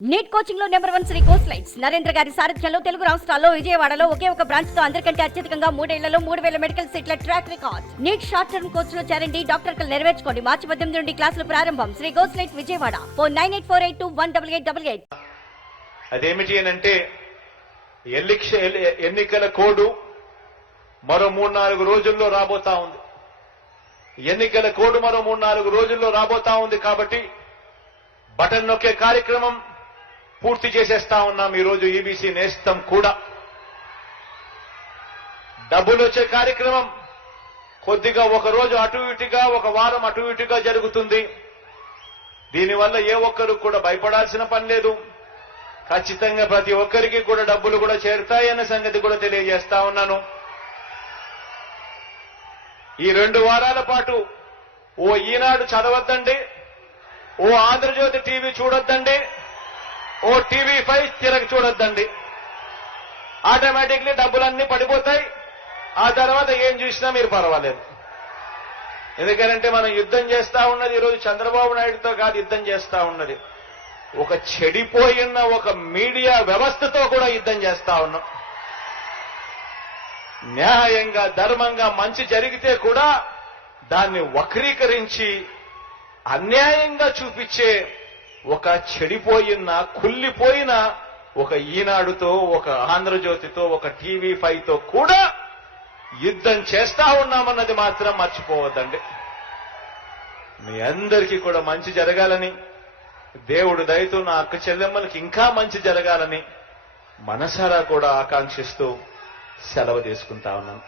Neat కోచింగ్లో number one Sri course lights Narendra గారి సారథ్యంలో తెలుగు రాష్ట్రాల్లో విజయవాడలో ఒకే ఒక బ్రాంచ్తో అందరికంటే అత్యధికంగా మూడేళ్ళలో మూడు వేల మెడికల్ సీట్ల track record NEET short term కోర్స్లో చేరండి డాక్టర్ కలు నెరవేర్చుకోండి. మార్చి పద్దెనిమిది నుండి క్లాసులు ప్రారంభం. Sri course light Vijayawada. Four nine eight four eight two one double eight double eight. అదేమిటి అని అంటే ఎన్నికల కోడ్ మరో మూడు నాలుగు రోజుల్లో రాబోతా ఉంది. ఎన్నికల కోడ్ మరో మూడు నాలుగు రోజుల్లో రాబోతా ఉంది కాబట్టి బటన్ నొక్కే కార్యక్రమం పూర్తి చేసేస్తా ఉన్నాం ఈరోజు ఈబీసీ నేస్తం కూడా. డబ్బులు వచ్చే కార్యక్రమం కొద్దిగా ఒక రోజు అటు ఇటుగా ఒక వారం అటు ఇటుగా జరుగుతుంది. దీనివల్ల ఏ ఒక్కరు కూడా భయపడాల్సిన పని లేదు. ఖచ్చితంగా ప్రతి ఒక్కరికి కూడా డబ్బులు కూడా చేరుతాయన్న సంగతి కూడా తెలియజేస్తా ఉన్నాను. ఈ రెండు వారాల పాటు ఓ ఈనాడు చదవద్దండి ఓ ఆంధ్రజ్యోతి టీవీ చూడొద్దండి ఓ టీవీ ఫైవ్ తిరగ చూడొద్దండి. ఆటోమేటిక్లీ డబ్బులన్నీ పడిపోతాయి. ఆ తర్వాత ఏం చూసినా మీరు పర్వాలేదు. ఎందుకంటే మనం యుద్ధం చేస్తా ఉన్నది ఈరోజు చంద్రబాబు నాయుడుతో కాదు యుద్ధం చేస్తా ఉన్నది. ఒక చెడిపోయిన ఒక మీడియా వ్యవస్థతో కూడా యుద్ధం చేస్తా ఉన్నాం. న్యాయంగా ధర్మంగా మంచి జరిగితే కూడా దాన్ని వక్రీకరించి అన్యాయంగా చూపించే ఒక చెడిపోయిన కుళ్ళిపోయిన ఒక ఈనాడుతో ఒక ఆంధ్రజ్యోతితో ఒక టీవీ ఫైవ్తో కూడా యుద్ధం చేస్తా ఉన్నామన్నది మాత్రం మర్చిపోవద్దండి. మీ అందరికీ కూడా మంచి జరగాలని దేవుడు దయతో నా అక్క చెల్లెమ్మలకి ఇంకా మంచి జరగాలని మనసారా కూడా ఆకాంక్షిస్తూ సెలవు తీసుకుంటా ఉన్నాను